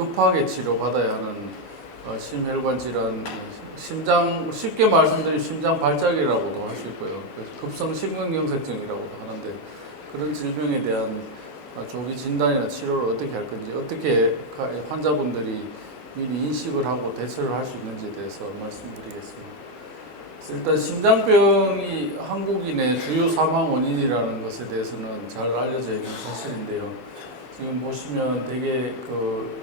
급하게 치료받아야 하는 심혈관 질환, 심장, 쉽게 말씀드리면 심장 발작이라고도 할 수 있고요. 급성 심근경색증이라고도 하는데, 그런 질병에 대한 조기 진단이나 치료를 어떻게 할 건지, 어떻게 환자분들이 미리 인식을 하고 대처를 할 수 있는지에 대해서 말씀드리겠습니다. 일단 심장병이 한국인의 주요 사망 원인이라는 것에 대해서는 잘 알려져 있는 사실인데요. 지금 보시면 되게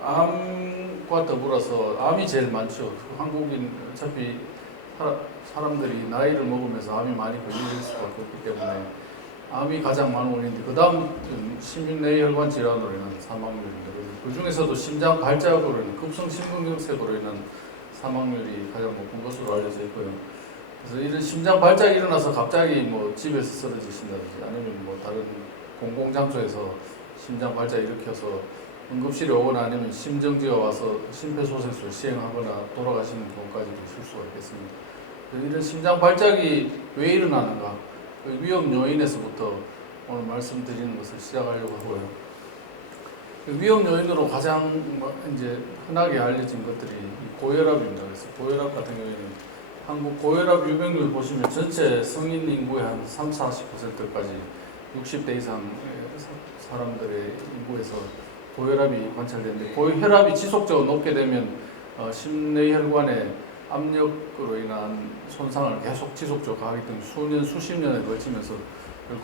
암과 더불어서 암이 제일 많죠. 한국인 어차피 사람들이 나이를 먹으면서 암이 많이 걸릴 수밖에 없기 때문에 암이 가장 많은 원인인데, 그 다음 심내혈관 질환으로 인한 사망률입니다. 그 중에서도 심장 발작으로 인한 급성 심근경색으로 인한 사망률이 가장 높은 것으로 알려져 있고요. 그래서 이런 심장 발작이 일어나서 갑자기 뭐 집에서 쓰러지신다든지 아니면 뭐 다른 공공장소에서 심장 발작 일으켜서 응급실에 오거나 아니면 심정지가 와서 심폐소생술을 시행하거나 돌아가시는 경우까지도 있을 수가 있겠습니다. 이런 심장 발작이 왜 일어나는가, 그 위험 요인에서부터 오늘 말씀드리는 것을 시작하려고 하고요. 그 위험 요인으로 가장 이제 흔하게 알려진 것들이 고혈압입니다. 그래서 고혈압 같은 경우에는 한국 고혈압 유병률 보시면 전체 성인 인구의 한 30-40%까지 60대 이상 사람들의 인구에서 고혈압이 관찰되는데, 고혈압이 지속적으로 높게 되면 심내혈관의 압력으로 인한 손상을 계속 지속적으로 가기 때문에 수년, 수십 년에 걸치면서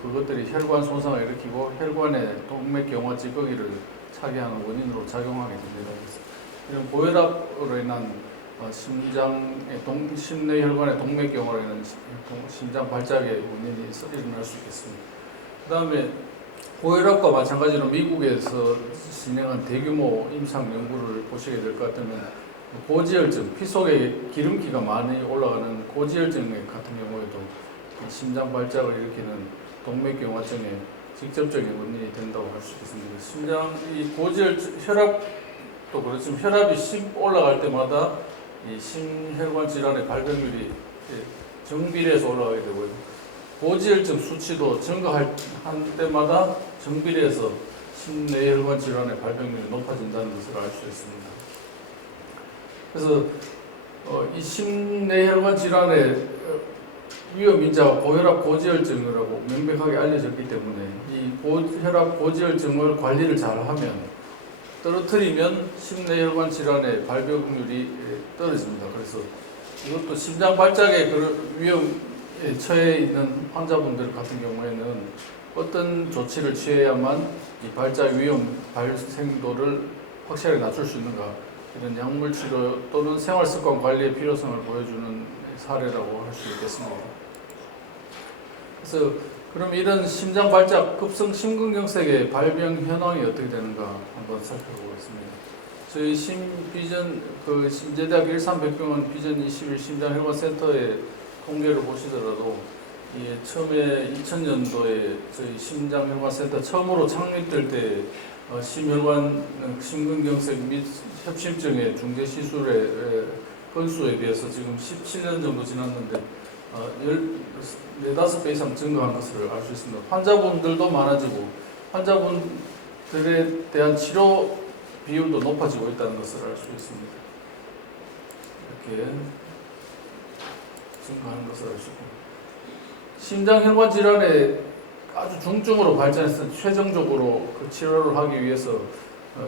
그것들이 혈관 손상을 일으키고 혈관의 동맥경화 찌꺼기를 차게하는 원인으로 작용하게 됩니다. 이런 고혈압으로 인한 심내혈관의 동맥경화로 인한 심장 발작의 원인이 일어날 수 있겠습니다. 그 다음에 고혈압과 마찬가지로 미국에서 진행한 대규모 임상 연구를 보시게 될 것 같으면 고지혈증, 피 속에 기름기가 많이 올라가는 고지혈증 같은 경우에도 심장 발작을 일으키는 동맥경화증의 직접적인 원인이 된다고 할 수 있습니다. 심장이 혈압도 그렇지만 혈압이 올라갈 때마다 이 심혈관 질환의 발병률이 정비례해서 올라가게 되고요. 고지혈증 수치도 증가할 때마다 정비례해서 심내혈관 질환의 발병률이 높아진다는 것을 알 수 있습니다. 그래서 이 심내혈관 질환의 위험 인자가 고혈압, 고지혈증이라고 명백하게 알려졌기 때문에 이 고혈압, 고지혈증을 관리를 잘하면, 떨어뜨리면 심내혈관 질환의 발병률이 떨어집니다. 그래서 이것도 심장 발작의 그런 위험에 처해 있는 환자분들 같은 경우에는 어떤 조치를 취해야만 이 발작 위험 발생도를 확실하게 낮출 수 있는가, 이런 약물 치료 또는 생활 습관 관리의 필요성을 보여주는 사례라고 할 수 있겠습니다. 그래서 그럼 이런 심장 발작, 급성 심근경색의 발병 현황이 어떻게 되는가 한번 살펴보겠습니다. 저희 신재대학 일산백병원 비전 21 심장혈관센터의 통계를 보시더라도, 처음에 2000년도에 저희 심장혈관센터 처음으로 창립될 때 심근경색 및 협심증의 중재 시술의 건수에 비해서 지금 17년 정도 지났는데 14~15배 이상 증가한 것을 알 수 있습니다. 환자분들도 많아지고 환자분들에 대한 치료 비율도 높아지고 있다는 것을 알 수 있습니다. 이렇게 증가하는 것을 알 수 있고, 심장혈관 질환에 아주 중증으로 발전해서 최종적으로 그 치료를 하기 위해서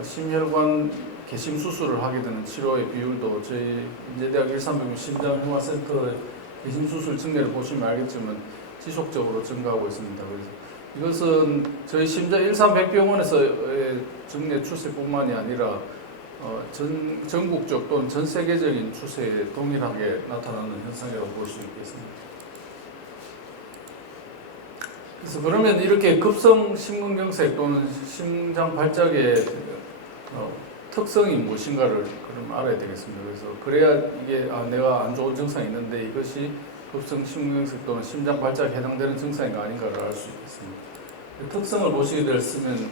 심혈관 개심 수술을 하게 되는 치료의 비율도 저희 인제대학 일산병원 심장혈관센터의 개심 수술 증례를 보시면 알겠지만 지속적으로 증가하고 있습니다. 그래서 이것은 저희 일산백병원에서의 증례 추세뿐만이 아니라 전국적 또는 전 세계적인 추세에 동일하게 나타나는 현상이라고 볼 수 있겠습니다. 그래서 그러면 이렇게 급성 심근경색 또는 심장 발작의 특성이 무엇인가를 그럼 알아야 되겠습니다. 그래서 그래야 이게 내가 안 좋은 증상이 있는데 이것이 급성 심근경색 또는 심장 발작에 해당되는 증상인가 아닌가를 알 수 있겠습니다. 특성을 보시게 되었으면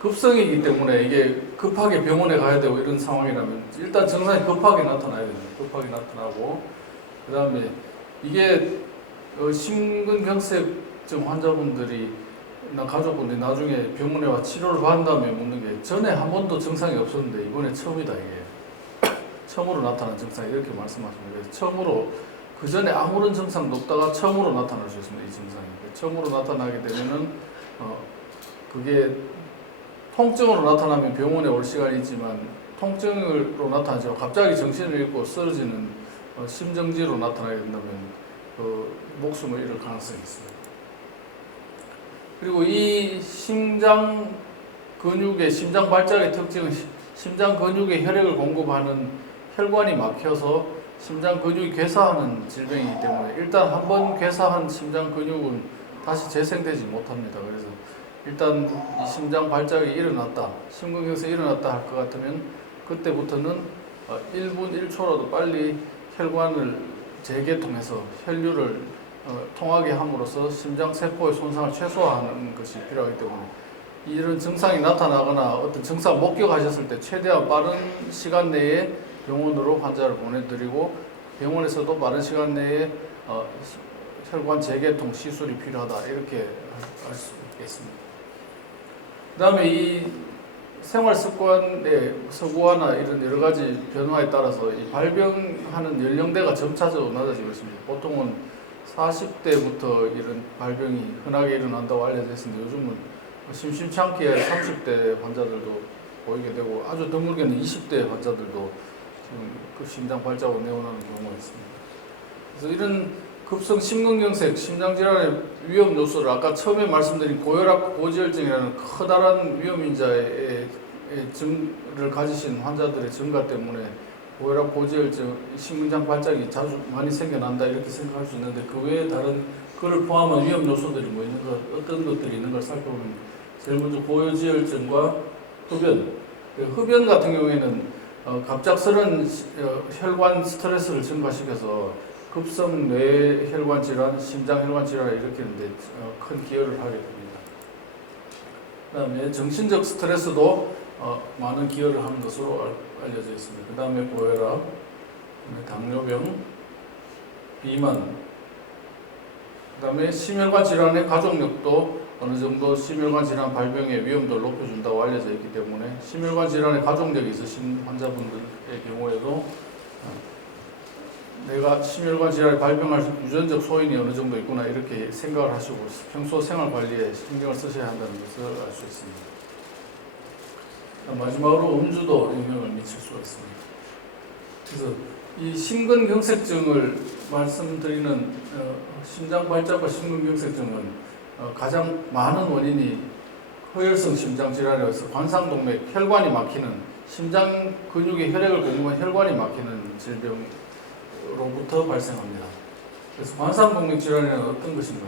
급성이기 때문에 이게 급하게 병원에 가야 되고 이런 상황이라면 일단 증상이 급하게 나타나야 됩니다. 급하게 나타나고, 그 다음에 이게 심근경색증 환자분들이 나 가족분들이 나중에 병원에 와 치료를 받은 다음에 묻는 게 전에 한 번도 증상이 없었는데 이번에 처음이다 이게 처음으로 나타난 증상 이렇게 말씀하십니다. 그래서 처음으로 그 전에 아무런 증상도 없다가 처음으로 나타날 수 있습니다. 이 증상이 처음으로 나타나게 되면은 그게 통증으로 나타나면 병원에 올 시간이 있지만 통증으로 나타나죠. 갑자기 정신을 잃고 쓰러지는 심정지로 나타나게 된다면 목숨을 잃을 가능성이 있습니다. 그리고 이 심장 근육의 심장 발작의 특징은 심장 근육에 혈액을 공급하는 혈관이 막혀서 심장 근육이 괴사하는 질병이기 때문에 일단 한번 괴사한 심장 근육은 다시 재생되지 못합니다. 그래서 일단 이 심장 발작이 일어났다, 심근경색이 일어났다 할 것 같으면 그때부터는 1분 1초라도 빨리 혈관을 재개통해서 혈류를 통하게 함으로써 심장 세포의 손상을 최소화하는 것이 필요하기 때문에 이런 증상이 나타나거나 어떤 증상 목격하셨을 때 최대한 빠른 시간 내에 병원으로 환자를 보내드리고 병원에서도 빠른 시간 내에 혈관 재개통 시술이 필요하다 이렇게 할 수 있겠습니다. 그 다음에 이 생활 습관의 서구화나 이런 여러 가지 변화에 따라서 이 발병하는 연령대가 점차적으로 낮아지고 있습니다. 보통은 40대부터 이런 발병이 흔하게 일어난다고 알려져 있습니다. 요즘은 심심치 않게 30대 환자들도 보이게 되고 아주 드물게는 20대 환자들도 지금 그 심장 발작으로 내원하는 경우가 있습니다. 그래서 이런 급성 심근경색, 심장질환의 위험 요소를 아까 처음에 말씀드린 고혈압, 고지혈증이라는 커다란 위험인자의 증을 가지신 환자들의 증가 때문에 고혈압, 고지혈증, 심근장 발작이 자주 많이 생겨난다 이렇게 생각할 수 있는데 그 외에 다른 그를 포함한 위험 요소들이 뭐 있는 것, 어떤 것들이 있는 걸 살펴보면 제일 먼저 고지혈증과 흡연. 흡연 같은 경우에는 갑작스런 혈관 스트레스를 증가시켜서 급성 뇌혈관 질환, 심장혈관 질환을 일으키는데 큰 기여를 하게 됩니다. 그 다음에 정신적 스트레스도 많은 기여를 하는 것으로 알려져 있습니다. 그 다음에 고혈압, 당뇨병, 비만, 그 다음에 심혈관 질환의 가족력도 어느 정도 심혈관 질환 발병의 위험도를 높여준다고 알려져 있기 때문에 심혈관 질환의 가족력이 있으신 환자분들의 경우에도 내가 심혈관 질환을 발병할 유전적 소인이 어느 정도 있구나 이렇게 생각을 하시고 평소 생활 관리에 신경을 쓰셔야 한다는 것을 알 수 있습니다. 마지막으로 음주도 영향을 미칠 수가 있습니다. 그래서 이 심근경색증을 말씀드리는 심장 발작과 심근경색증은 가장 많은 원인이 허혈성 심장질환이라서 관상동맥, 혈관이 막히는 심장 근육에 혈액을 공급한 혈관이 막히는 질병으로부터 발생합니다. 그래서 관상동맥 질환이란 어떤 것인가?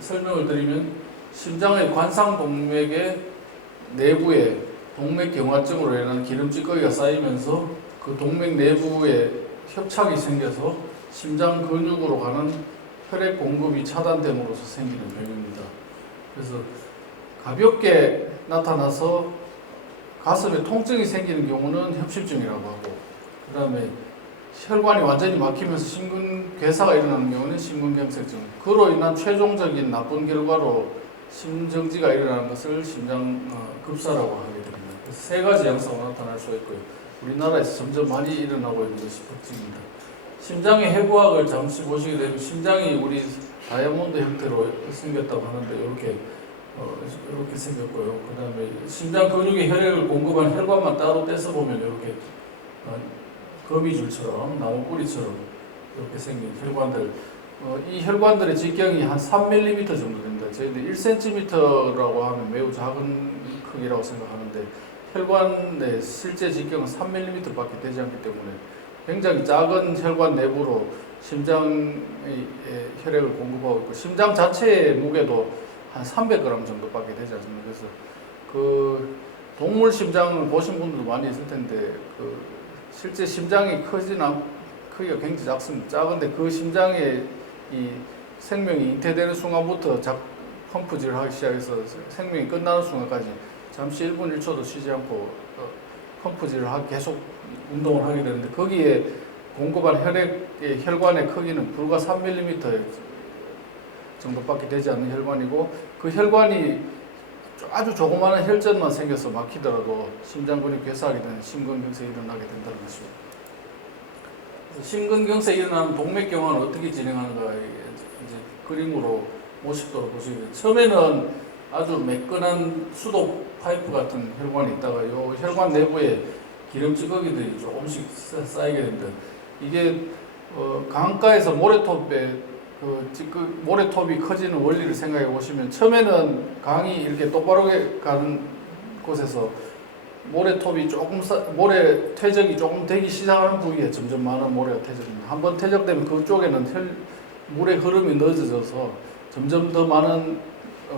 설명을 드리면 심장의 관상동맥의 내부에 동맥경화증으로 인한 기름찌꺼기가 쌓이면서 그 동맥 내부에 협착이 생겨서 심장 근육으로 가는 혈액 공급이 차단됨으로써 생기는 병입니다. 그래서 가볍게 나타나서 가슴에 통증이 생기는 경우는 협심증이라고 하고 그 다음에 혈관이 완전히 막히면서 심근괴사가 일어나는 경우는 심근경색증, 그로 인한 최종적인 나쁜 결과로 심정지가 일어나는 것을 심장급사라고 하게 됩니다. 그래서 세 가지 양상으로 나타날 수가 있고요. 우리나라에서 점점 많이 일어나고 있는 것이 특징입니다. 심장의 해부학을 잠시 보시게 되면 심장이 우리 다이아몬드 형태로 생겼다고 하는데 이렇게 생겼고요. 그 다음에 심장 근육에 혈액을 공급한 혈관만 따로 떼서 보면 이렇게 거미줄처럼 나무 뿌리처럼 이렇게 생긴 혈관들. 이 혈관들의 직경이 한 3mm 정도 됩니다. 저희들 1cm라고 하면 매우 작은 크기라고 생각하는데 혈관의 실제 직경은 3mm밖에 되지 않기 때문에 굉장히 작은 혈관 내부로 심장의 혈액을 공급하고 있고 심장 자체의 무게도 한 300g 정도밖에 되지 않습니다. 그래서 그 동물 심장을 보신 분들도 많이 있을 텐데 실제 심장이 크기가 굉장히 작습니다. 작은데 그 심장에 이 생명이 잉태되는 순간부터 펌프질을 하기 시작해서 생명이 끝나는 순간까지 잠시 1분 1초도 쉬지 않고 펌프질을 계속 운동을 하게 되는데 거기에 공급한 혈관의 크기는 불과 3mm의 정도밖에 되지 않는 혈관이고 그 혈관이 아주 조그마한 혈전만 생겨서 막히더라도 심장근이 괴사하게 되는 심근경색이 일어나게 된다는 것입니다. 그래서 심근경색이 일어나는 동맥경화는 어떻게 진행하는가 이제 그림으로 모식도로 보시게 됩니다. 처음에는 아주 매끈한 수도 파이프 같은 혈관이 있다가 이 혈관 내부에 기름 찌꺼기들이 조금씩 쌓이게 됩니다. 이게 강가에서 모래톱이 커지는 원리를 생각해 보시면 처음에는 강이 이렇게 똑바로 가는 곳에서 모래톱이 모래 퇴적이 조금 되기 시작하는 부위에 점점 많은 모래가 퇴적됩니다. 한번 퇴적되면 그쪽에는 물의 흐름이 늦어져서 점점 더 많은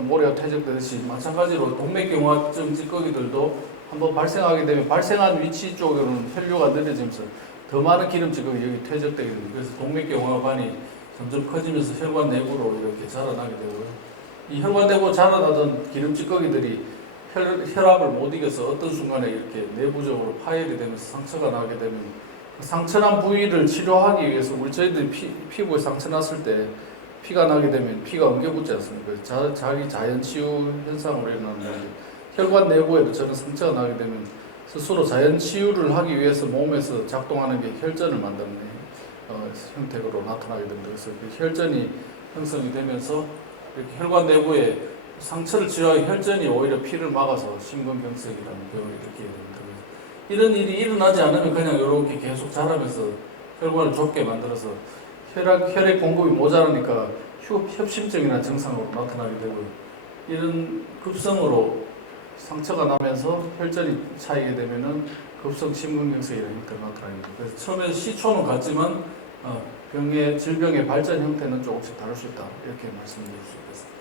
모래가 퇴적되듯이 마찬가지로 동맥경화증 찌꺼기들도 한번 발생하게 되면 발생한 위치 쪽으로는 혈류가 느려지면서 더 많은 기름 찌꺼기 여기 퇴적되게 됩니다. 그래서 동맥경화관이 점점 커지면서 혈관 내부로 이렇게 자라나게 되고요. 이 혈관 내부 자라나던 기름 찌꺼기들이 혈압을 못 이겨서 어떤 순간에 이렇게 내부적으로 파열이 되면서 상처가 나게 되면 그 상처난 부위를 치료하기 위해서 우리 저희들이 피부에 상처 났을 때 피가 나게 되면 피가 엉겨붙지 않습니까? 자기 자연 치유 현상으로 일어나는데 혈관 내부에도 저런 상처가 나게 되면 스스로 자연 치유를 하기 위해서 몸에서 작동하는 게 혈전을 만드는 형태로 나타나게 됩니다. 그래서 그 혈전이 형성이 되면서 이렇게 혈관 내부에 상처를 치료하기 혈전이 오히려 피를 막아서 심근경색이라는 병을 일으키게 됩니다. 이런 일이 일어나지 않으면 그냥 이렇게 계속 자라면서 혈관을 좁게 만들어서 혈액 공급이 모자라니까 협심증이나 증상으로 나타나게 되고요. 이런 급성으로 상처가 나면서 혈전이 차이게 되면은 급성 심근경색이라는 형태로 나타납니다. 그래서 처음에 시초는 같지만 질병의 발전 형태는 조금씩 다를 수 있다 이렇게 말씀드릴 수 있겠습니다.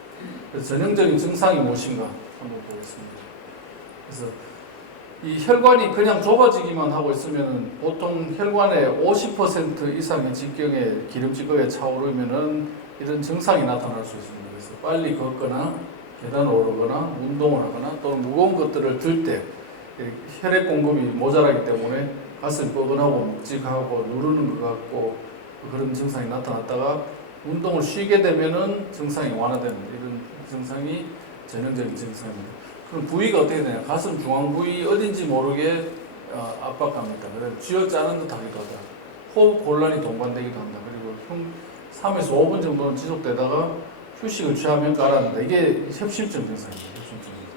그래서 전형적인 증상이 무엇인가 한번 보겠습니다. 그래서 이 혈관이 그냥 좁아지기만 하고 있으면 보통 혈관의 50% 이상의 직경에 기름 찌꺼기가 차오르면은 이런 증상이 나타날 수 있습니다. 그래서 빨리 걷거나 계단을 오르거나 운동을 하거나 또는 무거운 것들을 들 때 혈액 공급이 모자라기 때문에 가슴이 뻐근하고 묵직하고 누르는 것 같고 그런 증상이 나타났다가 운동을 쉬게 되면은 증상이 완화되는 이런 증상이 전형적인 증상입니다. 그럼 부위가 어떻게 되냐? 가슴 중앙 부위 어딘지 모르게 압박합니다. 그래서 쥐어짜는 듯 하기도 하다. 호흡 곤란이 동반되기도 한다. 그리고 3에서 5분 정도는 지속되다가 휴식을 취하면 가라앉는다. 이게 협심증 증상입니다. 협심증입니다.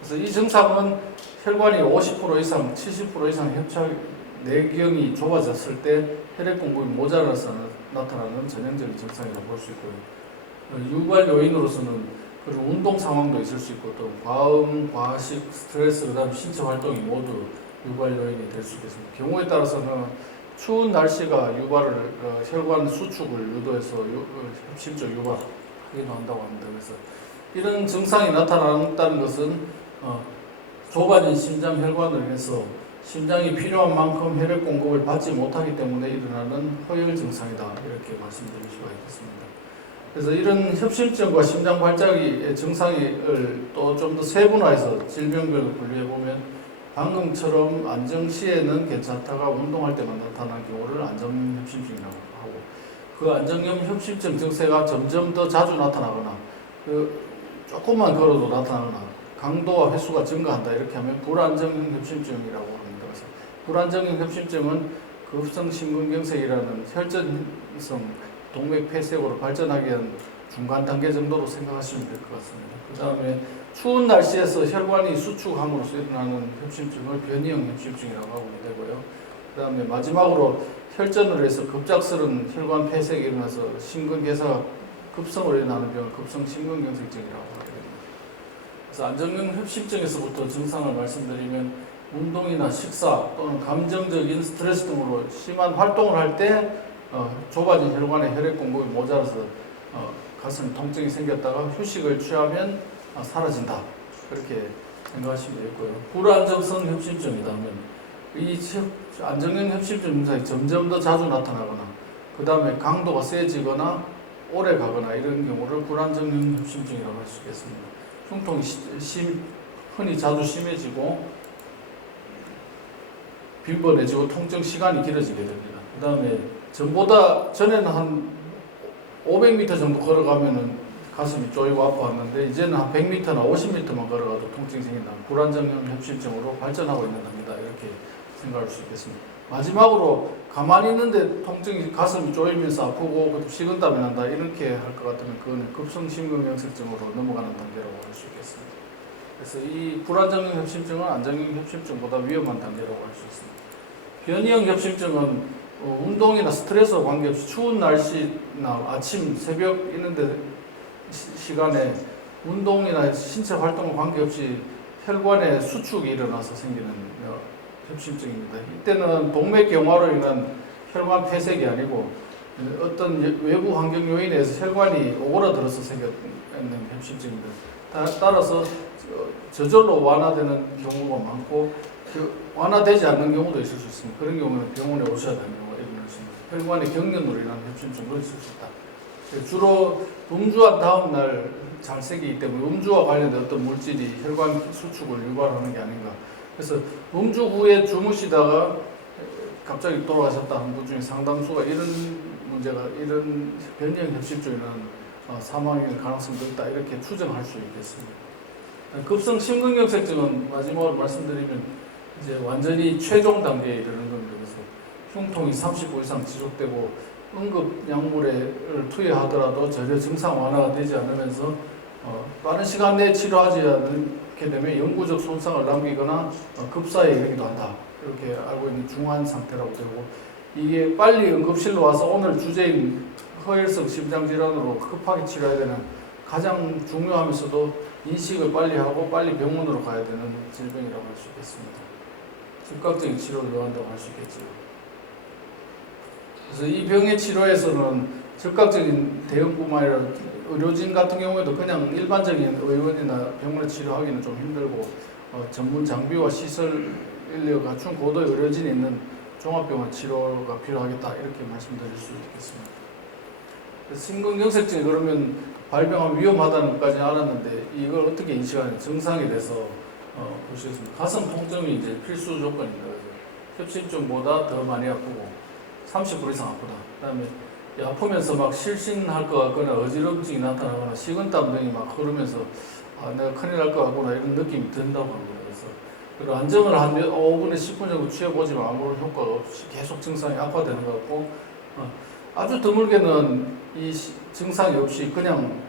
그래서 이 증상은 혈관이 50% 이상, 70% 이상 협착 내경이 좁아졌을 때 혈액 공급이 모자라서 나타나는 전형적인 증상이라고 볼 수 있고요. 유발 요인으로서는 그리고 운동 상황도 있을 수 있고 또 과음, 과식, 스트레스, 그다음 신체 활동이 모두 유발 요인이 될 수 있겠습니다. 경우에 따라서는 추운 날씨가 혈관 수축을 유도해서 협심증 유발하기도 한다고 합니다. 그래서 이런 증상이 나타난다는 것은 좁아진 심장 혈관을 해서 심장이 필요한 만큼 혈액 공급을 받지 못하기 때문에 일어나는 허혈 증상이다 이렇게 말씀드릴 수가 있겠습니다. 그래서 이런 협심증과 심장 발작의 증상을 또 좀 더 세분화해서 질병별로 분류해 보면 방금처럼 안정 시에는 괜찮다가 운동할 때만 나타나는 경우를 안정형 협심증이라고 하고 그 안정형 협심증 증세가 점점 더 자주 나타나거나 조금만 걸어도 나타나거나 강도와 횟수가 증가한다 이렇게 하면 불안정형 협심증이라고 합니다. 그래서 불안정형 협심증은 급성 심근경색이라는 혈전성 동맥 폐색으로 발전하기 위한 중간 단계 정도로 생각하시면 될 것 같습니다. 그 다음에 추운 날씨에서 혈관이 수축함으로써 일어나는 협심증을 변이형 협심증이라고 하고 되고요. 그 다음에 마지막으로 혈전을 해서 급작스러운 혈관 폐색이 일어나서 심근괴사가 급성으로 일어나는 병을 급성 심근경색증이라고 하게 됩니다. 그래서 안정형 협심증에서부터 증상을 말씀드리면 운동이나 식사 또는 감정적인 스트레스 등으로 심한 활동을 할 때 좁아진 혈관에 혈액 공급이 모자라서 가슴 통증이 생겼다가 휴식을 취하면 사라진다. 그렇게 생각하시면 되겠고요. 불안정성 협심증이다 하면 이 안정형 협심증 증상이 점점 더 자주 나타나거나 그 다음에 강도가 세지거나 오래 가거나 이런 경우를 불안정형 협심증이라고 할 수 있겠습니다. 흉통이 흔히 자주 심해지고 빈번해지고 통증 시간이 길어지게 됩니다. 그 다음에 전에는 한 500m 정도 걸어가면은 가슴이 쪼이고 아파왔는데 이제는 한 100m나 50m만 걸어가도 통증이 생긴다. 불안정형 협심증으로 발전하고 있는 단계다. 이렇게 생각할 수 있겠습니다. 마지막으로 가만히 있는데 통증이 가슴이 쪼이면서 아프고 식은땀이 난다. 이렇게 할 것 같으면 그거는 급성심근경색증으로 넘어가는 단계라고 할 수 있겠습니다. 그래서 이 불안정형 협심증은 안정형 협심증보다 위험한 단계라고 할 수 있습니다. 변이형 협심증은 운동이나 스트레스와 관계없이 추운 날씨나 아침, 새벽 이런데 시간에 운동이나 신체 활동과 관계없이 혈관에 수축이 일어나서 생기는 협심증입니다. 이때는 동맥경화로 인한 혈관 폐색이 아니고 어떤 외부 환경 요인에 의해서 혈관이 오그라들어서 생기는 협심증입니다. 따라서 저절로 완화되는 경우가 많고 완화되지 않는 경우도 있을 수 있습니다. 그런 경우는 병원에 오셔야 되는 경우가 일어날 수 있습니다. 혈관의 경련으로 인한 협심증도 있을 수 있다. 주로 음주한 다음 날 잘 생기기 때문에 음주와 관련된 어떤 물질이 혈관 수축을 유발하는 게 아닌가. 그래서 음주 후에 주무시다가 갑자기 돌아가셨다 하는 분 중에 상당수가 이런 문제가, 이런 변이형 협심증으로 인한 사망일 가능성도 있다. 이렇게 추정할 수 있겠습니다. 급성 심근경색증은 마지막으로 말씀드리면 이제 완전히 최종 단계에 이르는 겁니다. 그래서 흉통이 30분 이상 지속되고 응급 약물을 투여하더라도 전혀 증상 완화가 되지 않으면서 빠른 시간 내에 치료하지 않게 되면 영구적 손상을 남기거나 급사에 이르기도 한다. 이렇게 알고 있는 중환 상태라고 되고, 이게 빨리 응급실로 와서 오늘 주제인 허혈성 심장질환으로 급하게 치료해야 되는 가장 중요하면서도 인식을 빨리 하고 빨리 병원으로 가야 되는 질병이라고 할 수 있겠습니다. 즉각적인 치료를 요한다고 할 수 있겠죠. 그래서 이 병의 치료에서는 즉각적인 대응뿐만 아니라 의료진 같은 경우에도 그냥 일반적인 의원이나 병원에 치료하기는 좀 힘들고 전문 장비와 시설 인력을 갖춘 고도의 의료진이 있는 종합병원 치료가 필요하겠다. 이렇게 말씀드릴 수 있겠습니다. 심근경색증이 그러면 발병하면 위험하다는 것까지 알았는데 이걸 어떻게 인식하는 증상에 대해서 보시겠습니다. 가슴 통증이 이제 필수 조건입니다. 협심증보다 더 많이 아프고 30분 이상 아프다. 그다음에 아프면서 막 실신할 것 같거나 어지럼증이 나타나거나 식은땀 등이 막 흐르면서 내가 큰일 날 것 같구나 이런 느낌이 든다고 합니다. 그래서 안정을 한 5분에 10분 정도 취해보지만 아무런 효과가 없이 계속 증상이 악화되는 것 같고 아주 드물게는 이 증상이 없이 그냥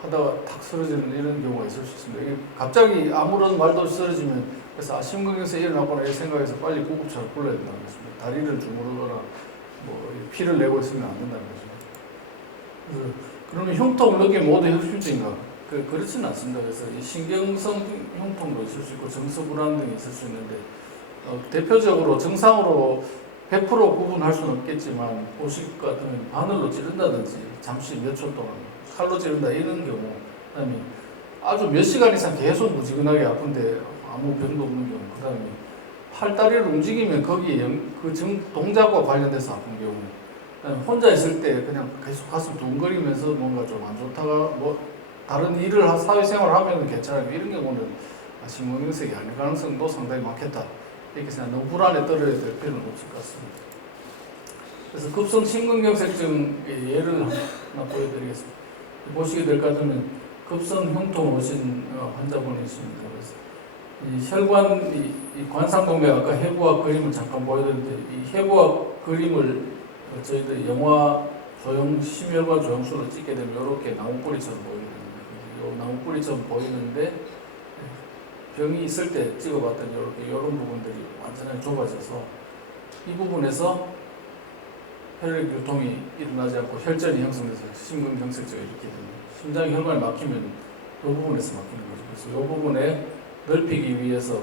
하다가 탁 쓰러지는 이런 경우가 있을 수 있습니다. 갑자기 아무런 말도 없이 쓰러지면 그래서 심근경색 일어났구나 이런 생각해서 빨리 구급차를 불러야 된다는 것입니다. 다리를 주무르거나 피를 내고 있으면 안 된다는 거죠. 그러면 흉통을 느끼면 모두 협심증인가? 그렇지는 않습니다. 그래서 이 신경성 흉통도 있을 수 있고 정서불안 등이 있을 수 있는데 대표적으로 증상으로 100% 구분할 수는 없겠지만 보실 것 같으면 바늘로 찌른다든지 잠시 몇 초 동안 칼로 찌른다 이런 경우, 그다음에 아주 몇 시간 이상 계속 무지근하게 아픈데 아무 병도 없는 경우, 그다음에 팔다리를 움직이면 거기에 동작과 관련돼서 아픈 경우, 그다음에 혼자 있을 때 그냥 계속 가슴 두근거리면서 뭔가 좀 안 좋다가 다른 일을 사회생활을 하면 괜찮아요. 이런 경우는 심근경색이 아닐 가능성도 상당히 많겠다. 이렇게 생각, 너무 불안에 떨어야 될 필요는 없을 것 같습니다. 그래서 급성 심근경색증의 예를 하나 보여드리겠습니다. 보시게 될 것 같으면 급성 흉통 오신 환자분이 있습니다. 그래서 이 혈관, 이 관상동맥 아까 해부학 그림을 잠깐 보여드렸는데 이 해부학 그림을 저희들이 영화 심혈관 조영술을 찍게 되면 이렇게 나무뿌리처럼 보이게 됩니다. 이 나무뿌리처럼 보이는데 병이 있을 때 찍어봤더니 이런 부분들이 완전히 좁아져서 이 부분에서 혈액 유통이 일어나지 않고 혈전이 형성돼서 심근경색증이 일으키게 됩니다. 심장이 혈관이 막히면 이 부분에서 막히는 거죠. 그래서 이 부분에 넓히기 위해서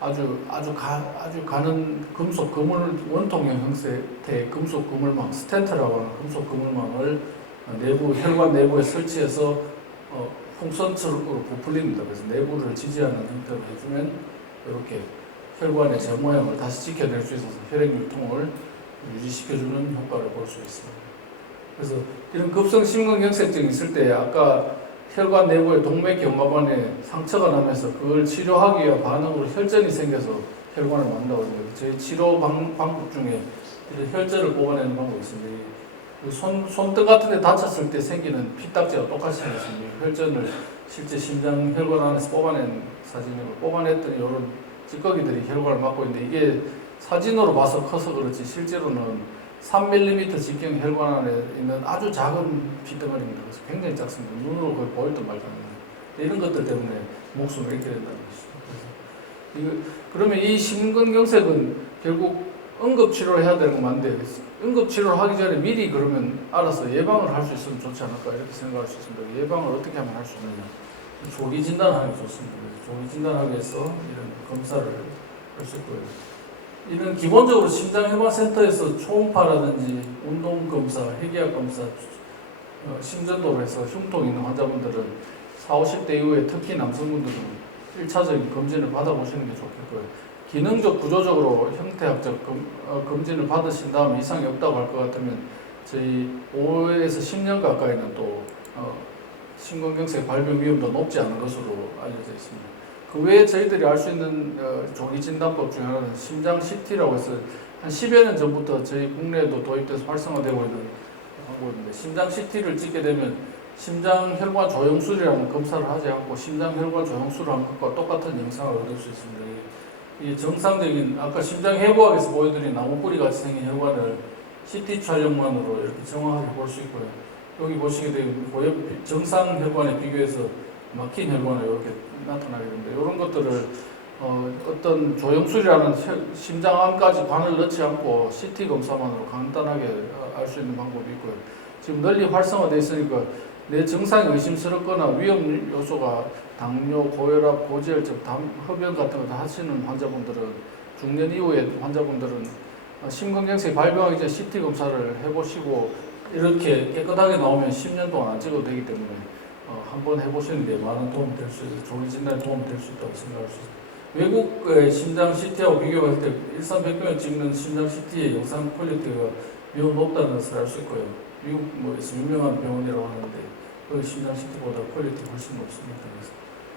아주 가는 금속 그물 원통형 형태의 금속 그물망, 스텐트라고 하는 금속 그물망을 혈관 내부에 설치해서 풍선처럼 부풀립니다. 그래서 내부를 지지하는 형태로 해주면 이렇게 혈관의 제 모양을 다시 지켜낼 수 있어서 혈액 유통을 유지시켜주는 효과를 볼 수 있습니다. 그래서 이런 급성 심근경색증이 있을 때 아까 혈관 내부의 동맥경화관에 상처가 나면서 그걸 치료하기 위한 반응으로 혈전이 생겨서 혈관을 만든다고 합니다. 저희 치료 방법 중에 혈전을 뽑아내는 방법이 있습니다. 손등 같은 데 다쳤을 때 생기는 피딱지가 똑같이 생겼습니다. 혈전을 실제 심장 혈관 안에서 뽑아낸 사진으로 뽑아냈더니 이런 찌꺼기들이 혈관을 막고 있는데 이게 사진으로 봐서 커서 그렇지 실제로는 3mm 직경 혈관 안에 있는 아주 작은 피덩어리입니다. 그래서 굉장히 작습니다. 눈으로 거의 보일 듯 말도 안 됩니다. 이런 것들 때문에 목숨을 잃게 된다는 것이죠. 그러면 이 심근경색은 결국 응급치료를 해야 되는 건 맞는데 응급치료를 하기 전에 미리 그러면 알아서 예방을 할 수 있으면 좋지 않을까 이렇게 생각할 수 있습니다. 예방을 어떻게 하면 할 수 있느냐. 조기 진단하는 게 좋습니다. 조기 진단하기 위해서 이런 검사를 할 수 있고요. 이런 기본적으로 심장혈관센터에서 초음파라든지 운동검사, 핵의학검사, 심전도로 해서 흉통 있는 환자분들은 40, 50대 이후에 특히 남성분들은 1차적인 검진을 받아보시는 게 좋겠고요. 기능적, 구조적으로 형태학적 검진을 받으신 다음 이상이 없다고 할 것 같으면 저희 5에서 10년 가까이는 또 심근경색 발병 위험도 높지 않은 것으로 알려져 있습니다. 그 외에 저희들이 알 수 있는 조기 진단법 중에 하나는 심장 CT라고 해서 한 10여 년 전부터 저희 국내에도 도입돼서 활성화되고 있는 방법인데 심장 CT를 찍게 되면 심장 혈관 조영술이라는 검사를 하지 않고 심장 혈관 조영술을 한 것과 똑같은 영상을 얻을 수 있습니다. 이 정상적인 아까 심장 해부학에서 보여드린 나무뿌리 같이 생긴 혈관을 CT 촬영만으로 이렇게 정확하게 볼 수 있고요. 여기 보시게 되면 정상 혈관에 비교해서 막힌 혈관이 이렇게 나타나게 됩니다. 이런 것들을 어떤 조영술이라는 심장암까지 관을 넣지 않고 CT 검사만으로 간단하게 알 수 있는 방법이 있고요. 지금 널리 활성화되어 있으니까 내 증상이 의심스럽거나 위험 요소가 당뇨, 고혈압, 고지혈증, 흡연 같은 거 다 하시는 환자분들은 중년 이후에 환자분들은 심근경색 발병하기 전에 CT 검사를 해보시고 이렇게 깨끗하게 나오면 10년 동안 안 찍어도 되기 때문에 한번 해보시는 게 많은 도움이 될 수 있어요. 조기 진단에 도움이 될 수 있다고 생각할 수 있습니다. 외국의 심장 CT하고 비교했을 때 일산 백병에 찍는 심장 CT의 영상 퀄리티가 매우 높다는 것을 알 수 있고요. 미국 뭐에서 유명한 병원이라고 하는데 그 심장 CT보다 퀄리티 훨씬 높습니다. 그래서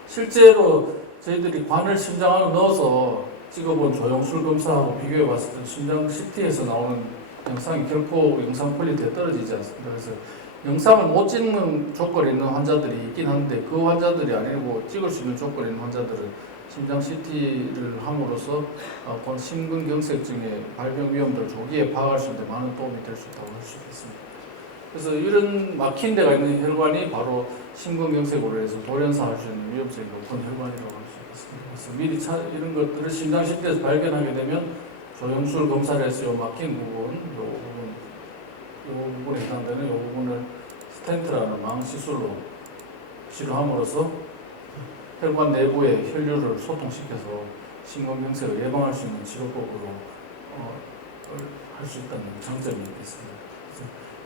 실제로 저희들이 관을 심장 안에 넣어서 찍어본 조영술 검사하고 비교해 봤을 때 심장 CT에서 나오는 영상이 결코 영상 퀄리티가 떨어지지 않습니다. 그래서 영상을 못 찍는 조건이 있는 환자들이 있긴 한데 그 환자들이 아니고 찍을 수 있는 조건이 있는 환자들은 심장 CT를 함으로써 심근경색증의 발병 위험도를 조기에 파악할 수 있는데 많은 도움이 될 수 있다고 할 수 있습니다. 그래서 이런 막힌 데가 있는 혈관이 바로 심근경색으로 해서 돌연사할 수 있는 위험성이 높은 혈관이라고 할 수 있습니다. 그래서 미리 이런 것들을 심장 CT에서 발견하게 되면 조영술 검사를 해서 요 막힌 부분, 요 부분에 해당되는 요 부분을 스텐트라는 망 시술로 치료함으로써 혈관 내부의 혈류를 소통시켜서 심근경색을 예방할 수 있는 치료법으로 할 수 있다는 장점이 있습니다.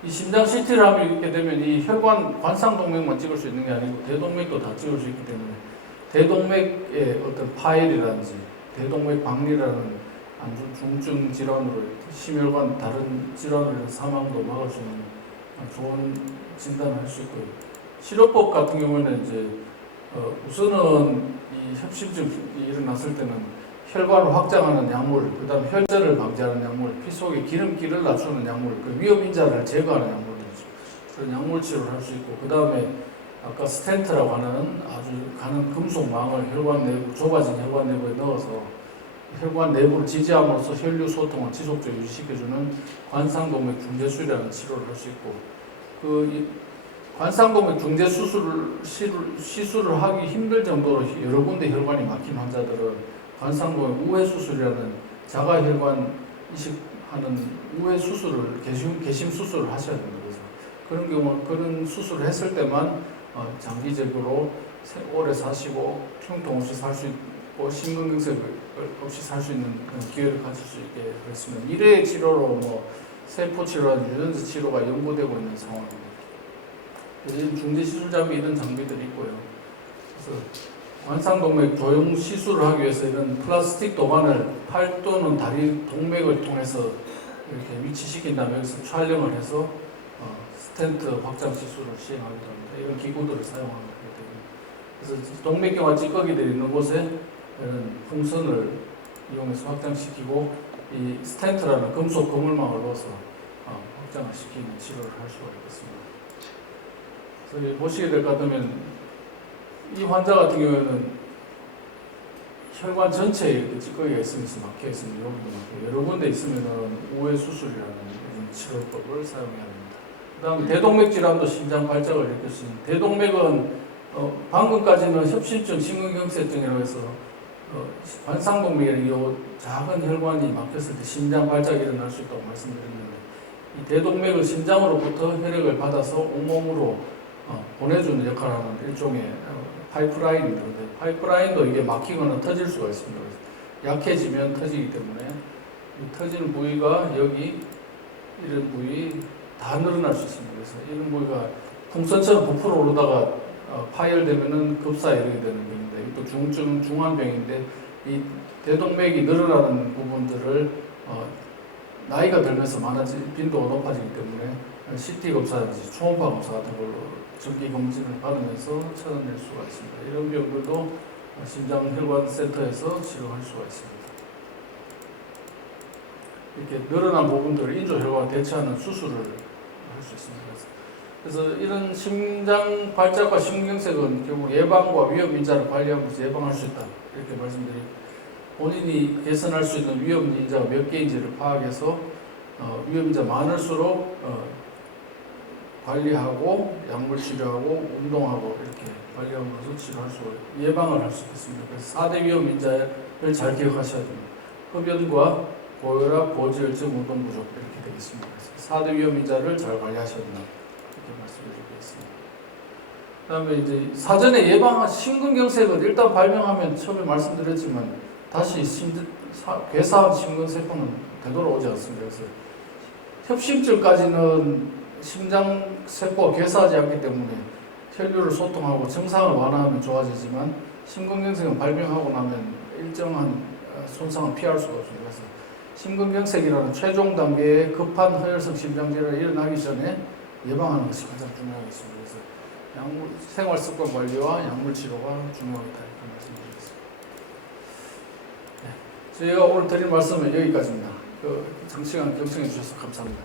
이 심장 CT를 하게 되면 이 혈관 관상동맥만 찍을 수 있는 게 아니고 대동맥도 다 찍을 수 있기 때문에 대동맥의 어떤 파열이라든지 대동맥 박리라는 아주 중증 질환으로 심혈관 다른 질환을 사망도 막을 수 있는 좋은 진단을 할 수 있고요. 치료법 같은 경우에는 이제 우선은 이 협심증이 일어났을 때는 혈관을 확장하는 약물, 그 다음 혈전을 방지하는 약물, 피 속에 기름기를 낮추는 약물, 그 위험 인자를 제거하는 약물이죠. 그런 약물 치료를 할 수 있고, 그 다음에 아까 스텐트라고 하는 아주 가는 금속망을 혈관 내부, 좁아진 혈관 내부에 넣어서 혈관 내부를 지지함으로써 혈류 소통을 지속적으로 유지시켜주는 관상동맥 중재술이라는 치료를 할 수 있고, 관상동맥 중재 시술을 하기 힘들 정도로 여러 군데 혈관이 막힌 환자들은 관상동맥 우회 수술이라는 자가혈관 이식하는 우회 수술을 개심 수술을 하셔야 됩니다. 그래서 그런 경우 그런 수술을 했을 때만 장기적으로 오래 사시고 흉통 없이 살 수 있고 심근경색 없이 살 수 있는 그런 기회를 가질 수 있게 그랬습니다. 미래의 치료로 뭐 세포 치료나 유전자 치료가 연구되고 있는 상황입니다. 그래서 중재 시술 장비 이런 장비들이 있고요. 그래서 관상동맥 조영 시술을 하기 위해서 이런 플라스틱 도관을 팔 또는 다리 동맥을 통해서 이렇게 위치시킨 다음에 여기서 촬영을 해서 스텐트 확장 시술을 시행하기도 합니다. 이런 기구들을 사용합니다. 그래서 동맥경화 찌꺼기들이 있는 곳에 이런 풍선을 이용해서 확장시키고 이 스텐트라는 금속 그물망을 넣어서 확장시키는 치료를 할 수가 있겠습니다. 그래서 보시게 될 것 같으면 이 환자 같은 경우에는 혈관 전체에 이렇게 찌꺼기가 있으면서 막혀 있으면 여기도 여러 군데 있으면은 우회 수술이라는 이런 치료법을 사용해야 됩니다. 그다음에 대동맥 질환도 심장 발작을 일으킬 수 있는 대동맥은 방금까지는 협심증, 심근경색증이라고 해서 관상동맥이라는 이 작은 혈관이 막혔을 때 심장 발작이 일어날 수 있다고 말씀드렸는데 이 대동맥은 심장으로부터 혈액을 받아서 온몸으로 보내주는 역할을 하는 일종의 파이프라인입니다. 근데 파이프라인도 이게 막히거나 터질 수가 있습니다. 그래서 약해지면 터지기 때문에 이 터지는 부위가 여기 이런 부위 다 늘어날 수 있습니다. 그래서 이런 부위가 풍선처럼 부풀어 오르다가 파열되면은 급사에 이르게 되는 병인데 또 중증 중환병인데 이 대동맥이 늘어나는 부분들을 나이가 들면서 빈도가 높아지기 때문에 CT 검사든지 초음파 검사 같은 걸로 정기 검진을 받으면서 찾아낼 수가 있습니다. 이런 병들도 심장혈관센터에서 치료할 수가 있습니다. 이렇게 늘어난 부분들을 인조혈관과 대체하는 수술을 할 수 있습니다. 그래서 이런 심장 발작과 심근경색은 결국 예방과 위험 인자를 관리하면서 예방할 수 있다. 이렇게 말씀드리고 본인이 개선할 수 있는 위험 인자가 몇 개인지를 파악해서 위험 인자 많을수록 관리하고 약물 치료하고 운동하고 이렇게 관리하면서 치료할 수 예방을 할 수 있겠습니다. 그래서 4대 위험 인자를 잘 기억하셔야 됩니다. 흡연과 고혈압, 고지혈증, 운동 부족 이렇게 되겠습니다. 그래서 4대 위험 인자를 잘 관리하셔야 된다. 이렇게 말씀드리겠습니다. 그다음에 이제 사전에 예방한 심근경색은 일단 발병하면 처음에 말씀드렸지만 다시 괴사한 심근세포는 되돌아오지 않습니다. 그래서 협심증까지는 심장세포가 괴사하지 않기 때문에 혈류를 소통하고 증상을 완화하면 좋아지지만 심근경색은 발병하고 나면 일정한 손상을 피할 수가 없습니다. 그래서 심근경색이라는 최종 단계의 급한 허혈성 심장질환이 일어나기 전에 예방하는 것이 가장 중요하겠습니다. 그래서 생활습관 관리와 약물 치료가 중요하다 이렇게 말씀드리겠습니다. 네, 저희가 오늘 드릴 말씀은 여기까지입니다. 장시간 경청해 주셔서 감사합니다.